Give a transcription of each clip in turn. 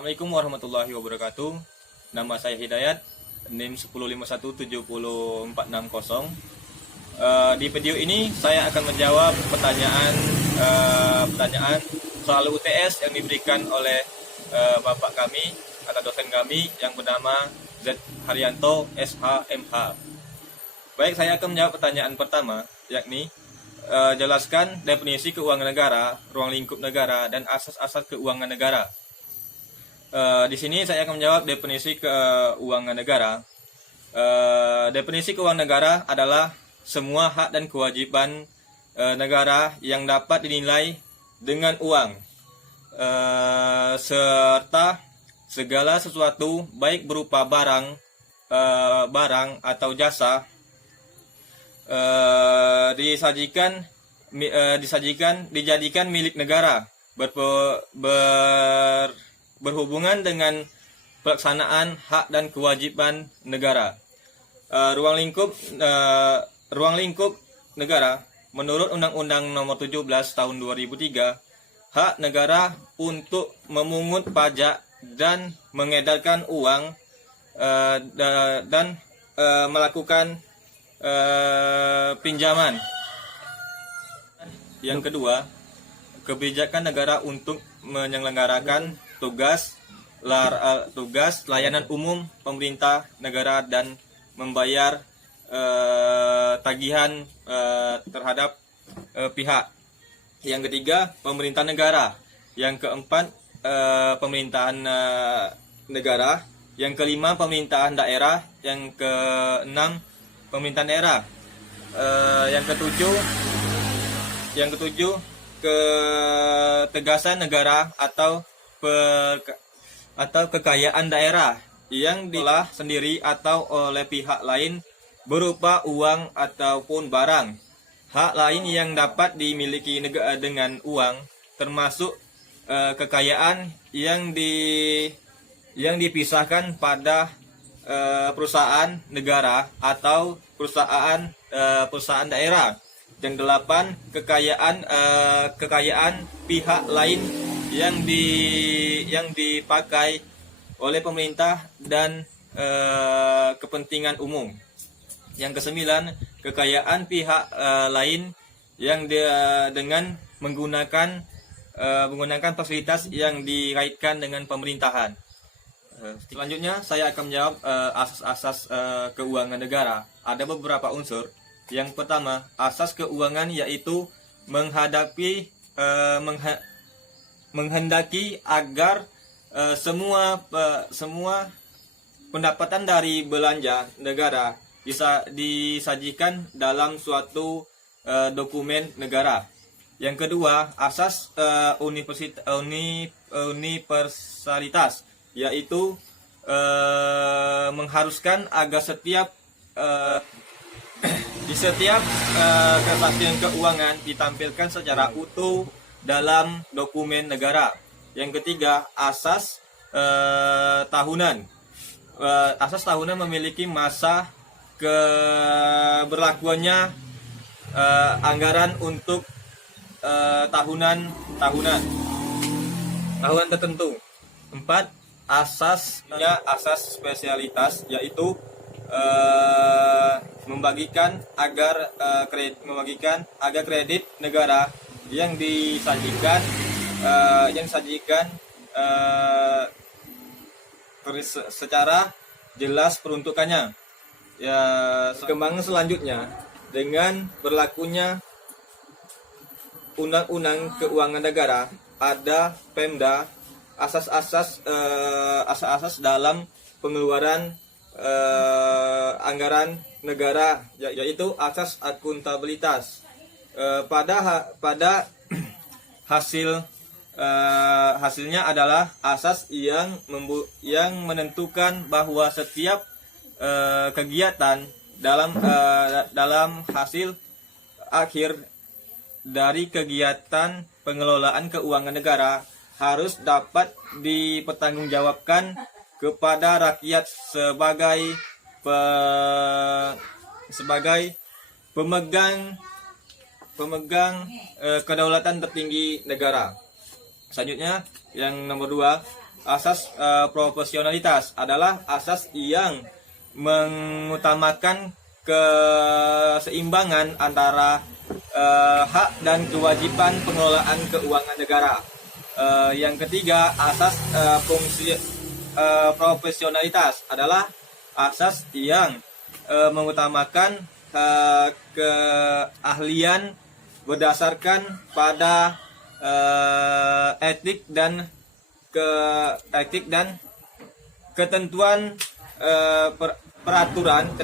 Assalamualaikum warahmatullahi wabarakatuh. Nama saya Hidayat, NIM 105170460. Di video ini saya akan menjawab pertanyaan soal UTS yang diberikan oleh bapak kami atau dosen kami yang bernama Z Haryanto SHMH. Baik, saya akan menjawab pertanyaan pertama, yakni jelaskan definisi keuangan negara, ruang lingkup negara, dan asas-asas keuangan negara. Di sini saya akan menjawab definisi keuangan negara. Definisi keuangan negara adalah semua hak dan kewajiban negara yang dapat dinilai dengan uang, serta segala sesuatu baik berupa barang atau jasa dijadikan milik negara berhubungan dengan pelaksanaan hak dan kewajiban negara. Ruang lingkup negara menurut Undang-Undang Nomor 17 Tahun 2003, hak negara untuk memungut pajak dan mengedarkan uang dan melakukan pinjaman. Yang kedua, kebijakan negara untuk menyelenggarakan tugas layanan umum pemerintah negara dan membayar tagihan terhadap pihak. Yang ketiga, pemerintah negara. Yang keempat, pemerintahan negara. Yang kelima, pemerintahan daerah. Yang keenam, pemerintahan daerah. Yang ketujuh, ketegasan negara atau kekayaan daerah yang diolah sendiri atau oleh pihak lain berupa uang ataupun barang. Hak lain yang dapat dimiliki negara dengan uang termasuk kekayaan yang dipisahkan pada perusahaan negara atau perusahaan daerah. Yang delapan, kekayaan pihak lain yang dipakai oleh pemerintah dan kepentingan umum. Yang kesembilan, kekayaan pihak lain yang dengan menggunakan fasilitas yang dikaitkan dengan pemerintahan. Selanjutnya saya akan menjawab asas-asas keuangan negara. Ada beberapa unsur. Yang pertama, asas keuangan yaitu menghendaki agar semua pendapatan dari belanja negara bisa disajikan dalam suatu dokumen negara. Yang kedua, asas universalitas yaitu mengharuskan agar di setiap kesaksian keuangan ditampilkan secara utuh dalam dokumen negara. Yang ketiga, asas tahunan. Asas tahunan memiliki masa keberlakuannya anggaran untuk tahunan tertentu. 4. Asas spesialitas yaitu membagikan agar kredit negara yang disajikan secara jelas peruntukannya. Ya, perkembangan selanjutnya dengan berlakunya Undang-Undang Keuangan Negara, ada Pemda, asas-asas dalam pengeluaran anggaran negara, yaitu asas akuntabilitas. Pada hasilnya adalah asas yang menentukan bahwa setiap kegiatan dalam hasil akhir dari kegiatan pengelolaan keuangan negara harus dapat dipertanggungjawabkan kepada rakyat sebagai pemegang kedaulatan tertinggi negara. Selanjutnya, yang nomor 2, asas proporsionalitas adalah asas yang mengutamakan keseimbangan antara hak dan kewajiban pengelolaan keuangan negara. Yang ketiga, asas fungsi profesionalitas adalah asas yang mengutamakan keahlian berdasarkan pada etik dan ketentuan peraturan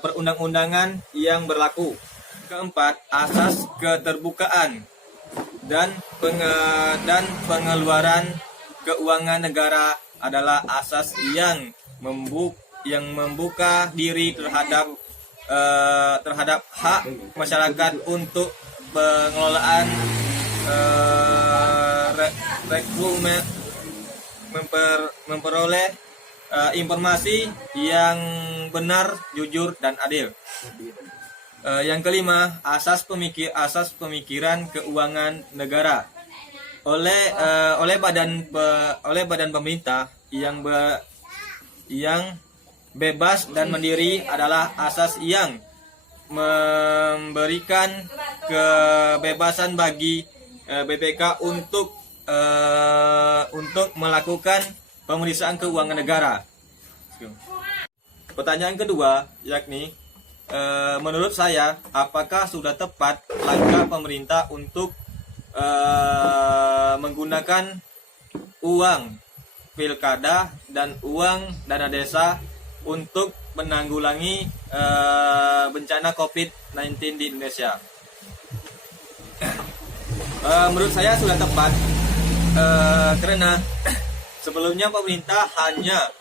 perundang-undangan yang berlaku. Keempat, asas keterbukaan dan pengeluaran keuangan negara adalah asas yang membuka diri terhadap hak masyarakat untuk pengelolaan memperoleh informasi yang benar, jujur, dan adil. Yang kelima, asas pemikiran keuangan negara oleh badan pemerintah yang bebas dan mandiri adalah asas yang memberikan kebebasan bagi BPK untuk melakukan pemeriksaan keuangan negara. Pertanyaan kedua yakni, menurut saya, apakah sudah tepat langkah pemerintah untuk menggunakan uang pilkada dan uang dana desa untuk menanggulangi bencana COVID-19 di Indonesia? Menurut saya sudah tepat, karena sebelumnya pemerintah hanya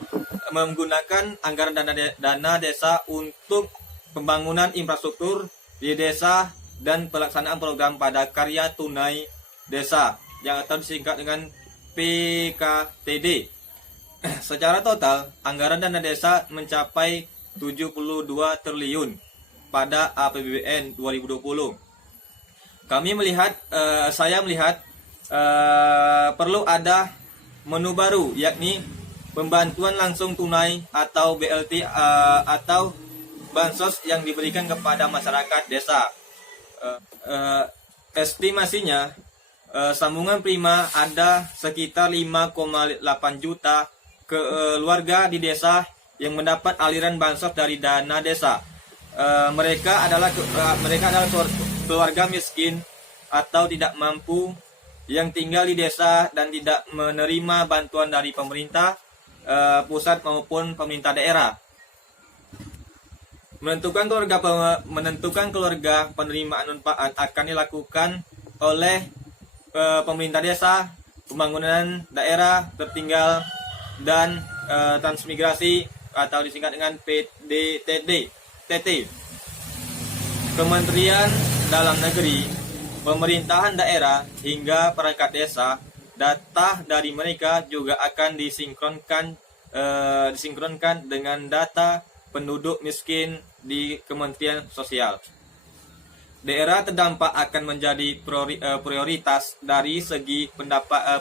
menggunakan anggaran dana desa untuk pembangunan infrastruktur di desa dan pelaksanaan program padat karya tunai desa yang atau disingkat dengan PKTD. Secara total, anggaran dana desa mencapai 72 triliun pada APBN 2020. Saya melihat perlu ada menu baru, yakni pembantuan langsung tunai atau BLT atau bansos yang diberikan kepada masyarakat desa. Estimasinya sambungan prima ada sekitar 5,8 juta keluarga di desa yang mendapat aliran bansos dari dana desa. Mereka adalah keluarga miskin atau tidak mampu yang tinggal di desa dan tidak menerima bantuan dari pemerintah pusat maupun pemerintah daerah. Menentukan keluarga penerimaan manfaat akan dilakukan oleh pemerintah desa, pembangunan daerah tertinggal, dan transmigrasi atau disingkat dengan PDTT. Kementerian Dalam Negeri, pemerintahan daerah hingga perangkat desa, data dari mereka juga akan disinkronkan dengan data penduduk miskin di Kementerian Sosial. Daerah terdampak akan menjadi prioritas dari segi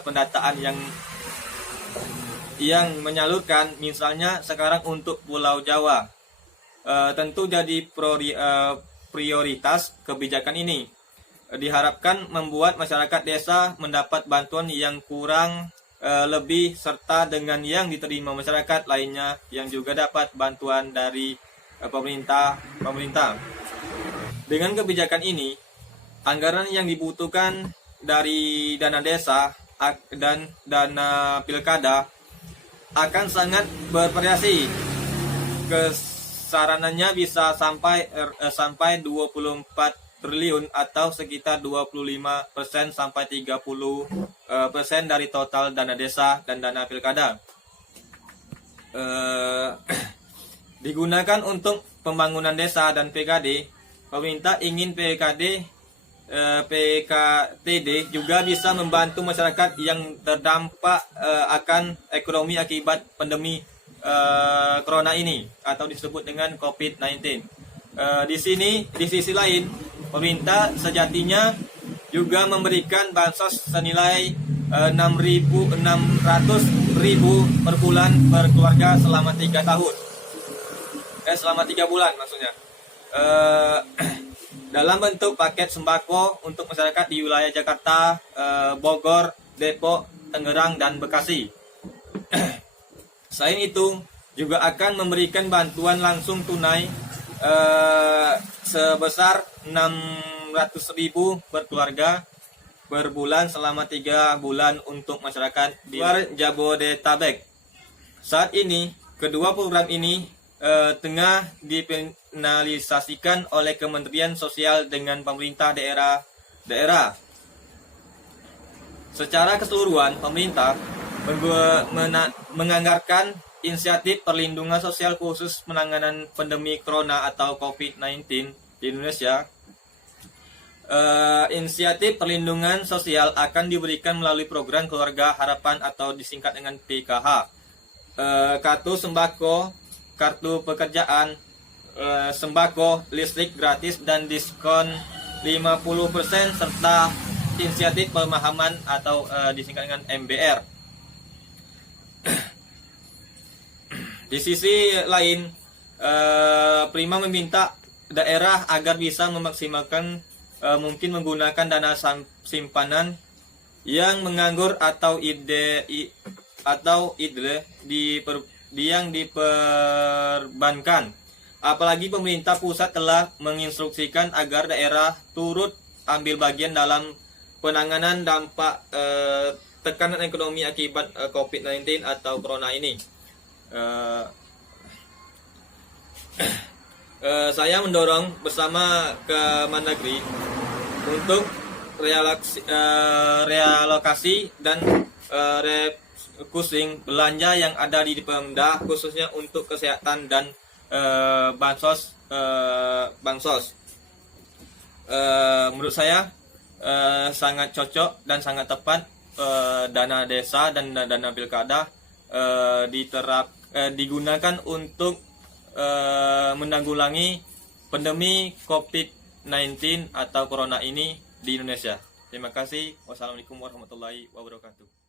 pendataan yang menyalurkan. Misalnya sekarang untuk Pulau Jawa, tentu jadi prioritas kebijakan ini. Diharapkan membuat masyarakat desa mendapat bantuan yang kurang lebih serta dengan yang diterima masyarakat lainnya yang juga dapat bantuan dari pemerintah. Dengan kebijakan ini, anggaran yang dibutuhkan dari dana desa dan dana pilkada akan sangat bervariasi. Kesaranannya bisa sampai 24 triliun atau sekitar 25% sampai 30% dari total dana desa dan dana pilkada. Digunakan untuk pembangunan desa dan PKD. Pemerintah ingin PKTD juga bisa membantu masyarakat yang terdampak akan ekonomi akibat pandemi corona ini atau disebut dengan COVID-19. Di sisi lain, pemerintah sejatinya juga memberikan bansos senilai 600.000 per bulan per keluarga selama 3 tahun. Selama 3 bulan maksudnya. Dalam bentuk paket sembako untuk masyarakat di wilayah Jakarta, Bogor, Depok, Tangerang, dan Bekasi. Selain itu, juga akan memberikan bantuan langsung tunai sebesar 600.000 per keluarga per bulan selama 3 bulan untuk masyarakat di luar Jabodetabek. Saat ini, kedua program ini tengah difinalisasikan oleh Kementerian Sosial dengan pemerintah daerah. Secara keseluruhan, pemerintah menganggarkan inisiatif perlindungan sosial khusus penanganan pandemi Corona atau COVID-19 di Indonesia. Inisiatif perlindungan sosial akan diberikan melalui program Keluarga Harapan atau disingkat dengan PKH, kartu sembako, kartu pekerjaan, sembako, listrik gratis dan diskon 50% serta inisiatif pemahaman atau disingkat dengan MBR. Di sisi lain, Prima meminta daerah agar bisa memaksimalkan mungkin menggunakan dana simpanan yang menganggur atau idle yang diperbankan. Apalagi pemerintah pusat telah menginstruksikan agar daerah turut ambil bagian dalam penanganan dampak tekanan ekonomi akibat COVID-19 atau Corona ini. Saya mendorong bersama Kemendagri untuk realokasi dan refocusing belanja yang ada di Pemda khususnya untuk kesehatan dan bansos. Menurut saya sangat cocok dan sangat tepat dana desa dan dana pilkada digunakan untuk menanggulangi pandemi COVID-19 atau Corona ini di Indonesia. Terima kasih. Wassalamualaikum warahmatullahi wabarakatuh.